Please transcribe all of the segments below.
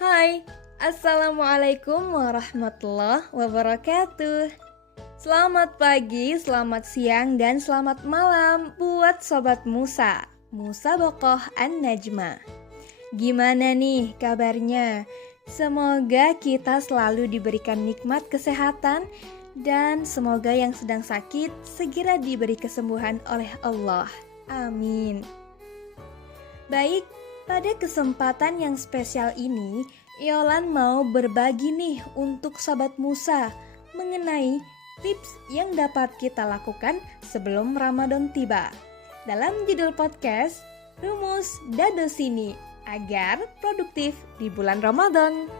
Hai, Assalamualaikum warahmatullahi wabarakatuh. Selamat pagi, selamat siang, dan selamat malam buat Sobat Musa Bokoh An-Najma. Gimana nih kabarnya? Semoga kita selalu diberikan nikmat kesehatan dan semoga yang sedang sakit segera diberi kesembuhan oleh Allah. Amin. Baik, pada kesempatan yang spesial ini, Yolan mau berbagi nih untuk Sobat Musa mengenai tips yang dapat kita lakukan sebelum Ramadan tiba. Dalam judul podcast, Rumus Dado Sini agar produktif di bulan Ramadan.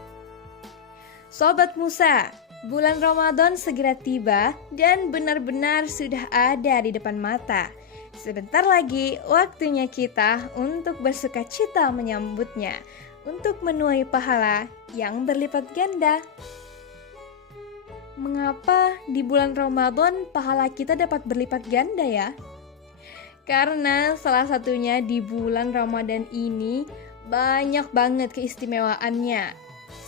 Sobat Musa, bulan Ramadan segera tiba dan benar-benar sudah ada di depan mata. Sebentar lagi waktunya kita untuk bersuka cita menyambutnya, untuk menuai pahala yang berlipat ganda. Mengapa di bulan Ramadan pahala kita dapat berlipat ganda ya? Karena salah satunya di bulan Ramadan ini banyak banget keistimewaannya.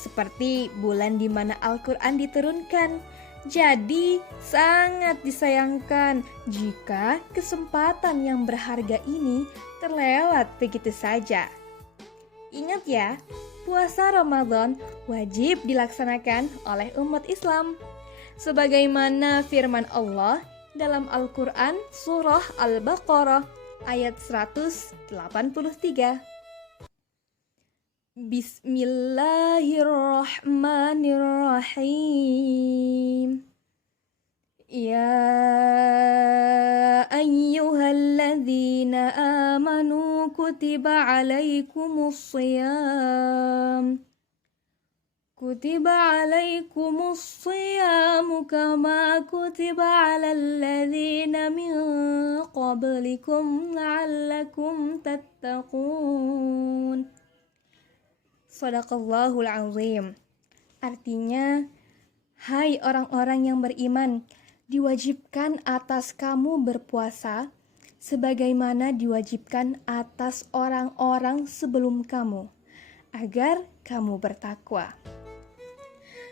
Seperti bulan di mana Al-Quran diturunkan. Jadi sangat disayangkan jika kesempatan yang berharga ini terlewat begitu saja. Ingat ya, puasa Ramadan wajib dilaksanakan oleh umat Islam. Sebagaimana firman Allah dalam Al-Quran surah Al-Baqarah ayat 183. Bismillahirrahmanirrahim. Ya ayyuhalladzina amanu kutiba alaikumus siyam kama kutiba alal ladzina min qablikum la'allakum tattaqun. Shadaqallahul azim. Artinya, hai orang-orang yang beriman, diwajibkan atas kamu berpuasa sebagaimana diwajibkan atas orang-orang sebelum kamu, agar kamu bertakwa.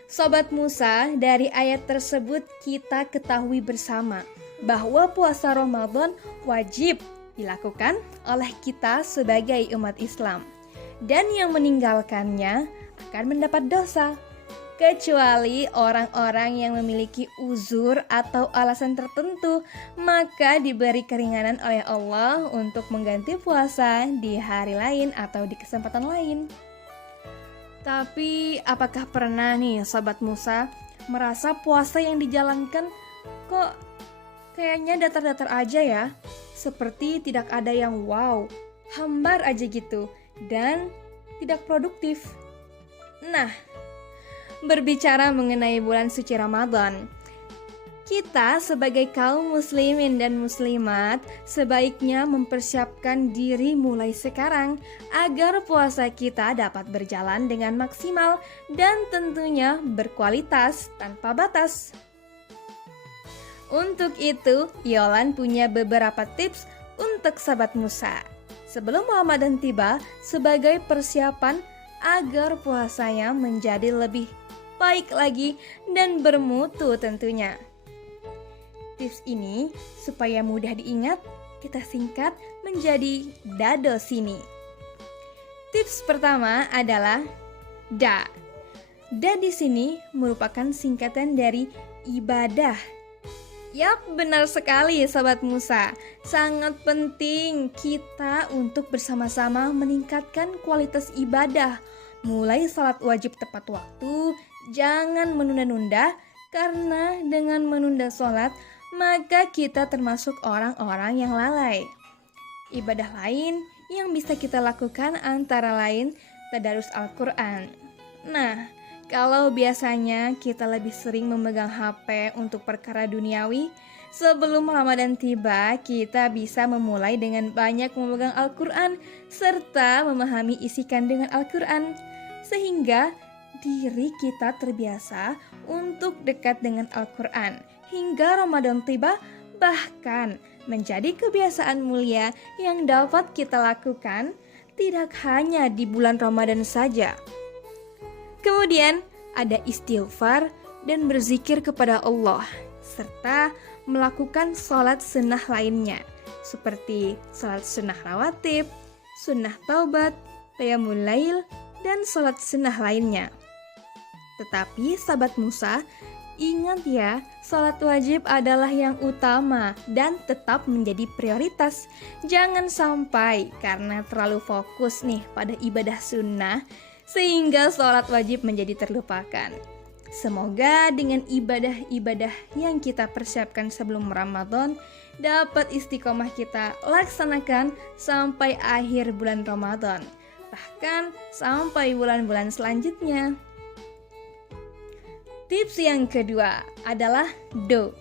Sobat Musa, dari ayat tersebut kita ketahui bersama bahwa puasa Ramadan wajib dilakukan oleh kita sebagai umat Islam. Dan yang meninggalkannya akan mendapat dosa, kecuali orang-orang yang memiliki uzur atau alasan tertentu, maka diberi keringanan oleh Allah untuk mengganti puasa di hari lain atau di kesempatan lain. Tapi apakah pernah nih Sobat Musa merasa puasa yang dijalankan kok kayaknya datar-datar aja ya? Seperti tidak ada yang wow, hambar aja gitu dan tidak produktif. Nah, berbicara mengenai bulan suci Ramadan, kita sebagai kaum muslimin dan muslimat sebaiknya mempersiapkan diri mulai sekarang agar puasa kita dapat berjalan dengan maksimal dan tentunya berkualitas tanpa batas. Untuk itu, Yolan punya beberapa tips untuk Sobat Musa sebelum Ramadan tiba sebagai persiapan agar puasanya menjadi lebih baik lagi dan bermutu tentunya. Tips ini supaya mudah diingat, kita singkat menjadi Dado Sini. Tips pertama adalah Da. Da di sini merupakan singkatan dari ibadah. Yap, benar sekali Sobat Musa. Sangat penting kita untuk bersama-sama meningkatkan kualitas ibadah. Mulai salat wajib tepat waktu, jangan menunda-nunda, karena dengan menunda salat, maka kita termasuk orang-orang yang lalai. Ibadah lain yang bisa kita lakukan antara lain tadarus Al-Quran. Nah, kalau biasanya kita lebih sering memegang HP untuk perkara duniawi, sebelum Ramadan tiba, kita bisa memulai dengan banyak memegang Al-Quran serta memahami isi kandungan Al-Quran, sehingga diri kita terbiasa untuk dekat dengan Al-Quran hingga Ramadan tiba, bahkan menjadi kebiasaan mulia yang dapat kita lakukan tidak hanya di bulan Ramadan saja. Kemudian ada istighfar dan berzikir kepada Allah, serta melakukan sholat sunnah lainnya, seperti sholat sunnah rawatib, sunnah taubat, qiyamul lail, dan sholat sunnah lainnya. Tetapi sahabat Musa, ingat ya, sholat wajib adalah yang utama dan tetap menjadi prioritas. Jangan sampai karena terlalu fokus nih pada ibadah sunnah, sehingga sholat wajib menjadi terlupakan. Semoga dengan ibadah-ibadah yang kita persiapkan sebelum Ramadan dapat istiqomah kita laksanakan sampai akhir bulan Ramadan, bahkan sampai bulan-bulan selanjutnya. Tips yang kedua adalah do,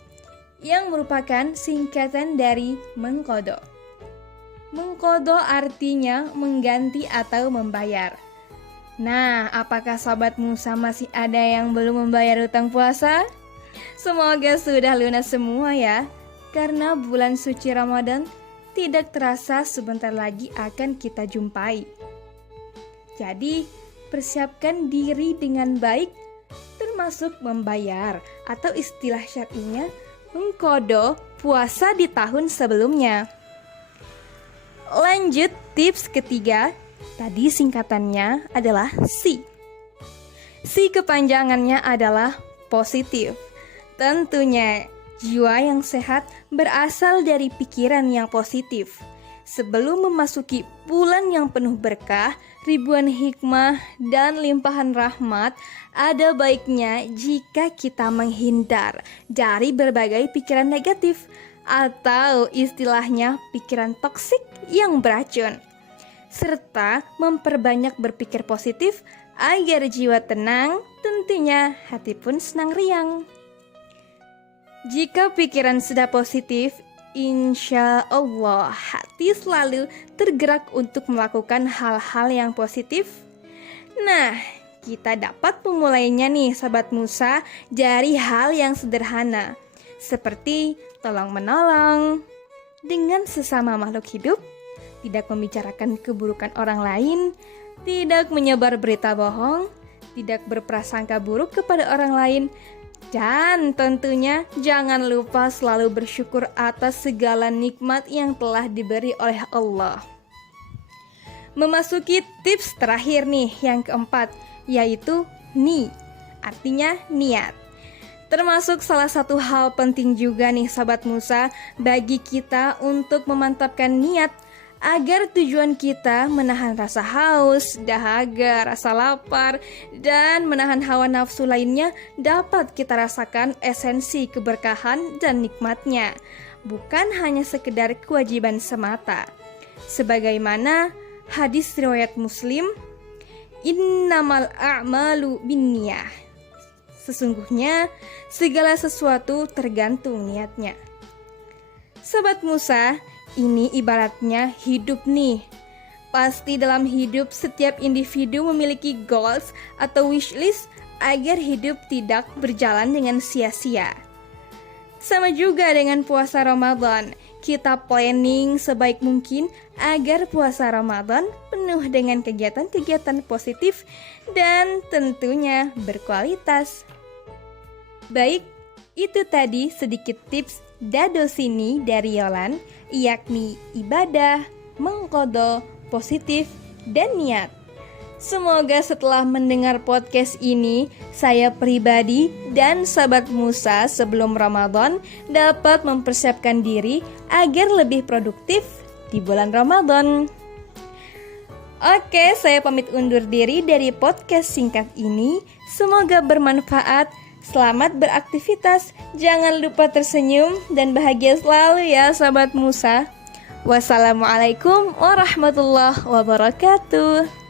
yang merupakan singkatan dari mengkodo. Mengkodo artinya mengganti atau membayar. Nah, apakah sahabat Musa masih ada yang belum membayar hutang puasa? Semoga sudah lunas semua ya, karena bulan suci Ramadan tidak terasa sebentar lagi akan kita jumpai. Jadi, persiapkan diri dengan baik, termasuk membayar atau istilah syar'inya mengkodo puasa di tahun sebelumnya. Lanjut tips ketiga, tadi singkatannya adalah si. Si kepanjangannya adalah positif. Tentunya jiwa yang sehat berasal dari pikiran yang positif. Sebelum memasuki bulan yang penuh berkah, ribuan hikmah, dan limpahan rahmat, ada baiknya jika kita menghindar dari berbagai pikiran negatif atau istilahnya pikiran toksik yang beracun, serta memperbanyak berpikir positif agar jiwa tenang, tentunya hati pun senang riang. Jika pikiran sudah positif, insya Allah hati selalu tergerak untuk melakukan hal-hal yang positif. Nah, kita dapat memulainya nih sahabat Musa dari hal yang sederhana, seperti tolong-menolong dengan sesama makhluk hidup, tidak membicarakan keburukan orang lain, tidak menyebar berita bohong, tidak berprasangka buruk kepada orang lain, dan tentunya jangan lupa selalu bersyukur atas segala nikmat yang telah diberi oleh Allah. Memasuki tips terakhir nih, yang keempat, yaitu ni, artinya niat. Termasuk salah satu hal penting juga nih sahabat Musa bagi kita untuk memantapkan niat agar tujuan kita menahan rasa haus, dahaga, rasa lapar, dan menahan hawa nafsu lainnya dapat kita rasakan esensi keberkahan dan nikmatnya, bukan hanya sekedar kewajiban semata. Sebagaimana hadis riwayat Muslim, innamal a'malu binniyah, sesungguhnya segala sesuatu tergantung niatnya. Sahabat Musa, ini ibaratnya hidup nih. Pasti dalam hidup setiap individu memiliki goals atau wishlist agar hidup tidak berjalan dengan sia-sia. Sama juga dengan puasa Ramadan, kita planning sebaik mungkin agar puasa Ramadan penuh dengan kegiatan-kegiatan positif dan tentunya berkualitas. Baik, itu tadi sedikit tips dado sini dari Yolan, yakni ibadah, mengkodo, positif, dan niat. Semoga setelah mendengar podcast ini, saya pribadi dan sahabat Musa sebelum Ramadan dapat mempersiapkan diri agar lebih produktif di bulan Ramadan. Oke, saya pamit undur diri dari podcast singkat ini. Semoga bermanfaat. Selamat beraktivitas, jangan lupa tersenyum dan bahagia selalu ya sahabat Musa. Wassalamualaikum warahmatullahi wabarakatuh.